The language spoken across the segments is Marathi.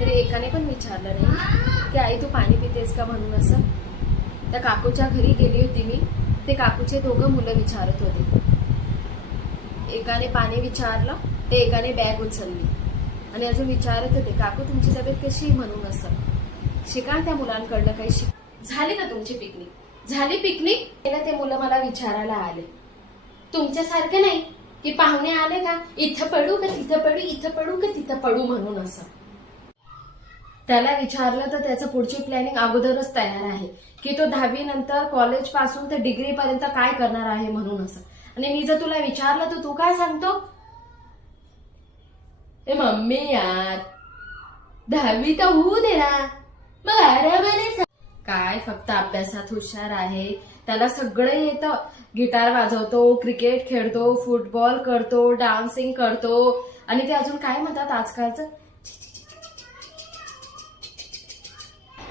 तरी एकाने पण विचारलं नाही की आई तू पाणी पितेस का म्हणून असं. त्या काकूच्या घरी गेली होती मी, ते काकूचे दोघं मुलं विचारत होते. एकाने पाणी विचारलं, ते एकाने बॅग उचलली आणि अजून विचारत होते काकू तुमची तब्येत कशी म्हणून असं. शिका त्या मुलांकडनं काही झाली का तुमची पिकनिक? झाली पिकनिक? ते मुलं मला विचारायला आले. तुमच्यासारखं नाही की पाहुणे आले का इथं पडू का तिथं पडू, इथं पडू का तिथं पडू म्हणून असं. त्याला विचारलं तर त्याचं पुढची प्लॅनिंग अगोदरच तयार आहे की तो 10वी नंतर कॉलेज पासून ते डिग्री पर्यंत काय करणार आहे म्हणून असं. आणि मी जर तुला विचारलं तर तू काय सांगतो? ए मम्मी यार 10वी तर होऊ दे ना, मग आरामाने काय फक्त अभ्यासात हुशार आहे. त्याला सगळं येतं. गिटार वाजवतो, क्रिकेट खेळतो, फुटबॉल करतो, डान्सिंग करतो आणि ते अजून काय म्हणतात आजकालचं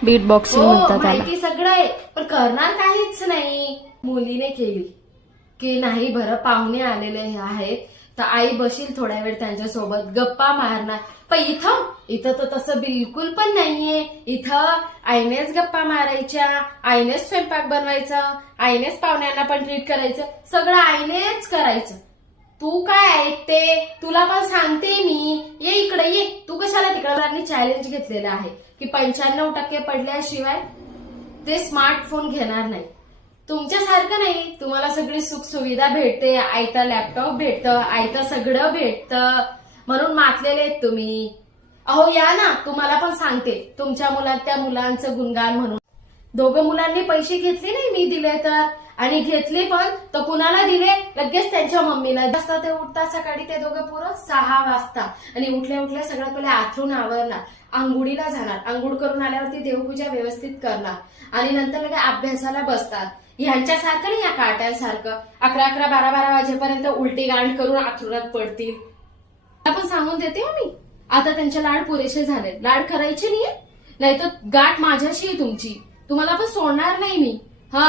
बीट बॉक्सिंग म्हणतात त्याला. माहिती सगळं आहे पण करणार काहीच नाही. मुलीने केली की नाही बरं पाहुणे आलेले आहेत तर आई बशील थोड्या वेळ त्यांच्यासोबत गप्पा मारणार. पण इथं तर तसं बिलकुल पण नाहीये. इथं आईनेच गप्पा मारायच्या, आईनेच स्वयंपाक बनवायचा, आईनेच पाहुण्यांना पण ट्रीट करायचं, सगळं आईनेच करायचं. तू काय ऐकते? तुला पण सांगते मी, ये इकडे ये. तू कशाला तिकडे चॅलेंज घेतलेलं आहे की 95% पडल्याशिवाय ते स्मार्टफोन घेणार नाही. तुमच्यासारखं नाही, तुम्हाला सगळी सुख सुविधा भेटते, आयता लॅपटॉप भेटतं, आयता सगळं भेटतं म्हणून मातलेले आहेत तुम्ही. अहो या ना, तुम्हाला पण सांगते तुमच्या मुलात त्या मुलांचं गुणगान म्हणून. दोघं मुलांनी पैसे घेतले नाही मी दिले तर, आणि घेतले पण तर कुणाला दिले? लगेच त्यांच्या मम्मीला. वाजता ते उठतात सकाळी ते दोघं पुरं 6 वाजता आणि उठल्या उठल्या सगळ्यात पहिले आथरून आवरणार, आंघोळीला जाणार, आंघोळ करून आल्यावरती देवपूजा व्यवस्थित करणार आणि नंतर लगेच अभ्यासाला बसतात. ह्यांच्यासारखं नाही या काट्यांसारखं 11-11, 12-12 वाजेपर्यंत उलटी गांड करून आथरुणात पडतील. आपण सांगून देते हो मी. आता त्यांचे लाड पुरेसे झाले, लाड करायचे नाहीये, नाहीतर गाठ माझ्याशी आहे तुमची. तुम्हाला पण सोडणार नाही मी. हा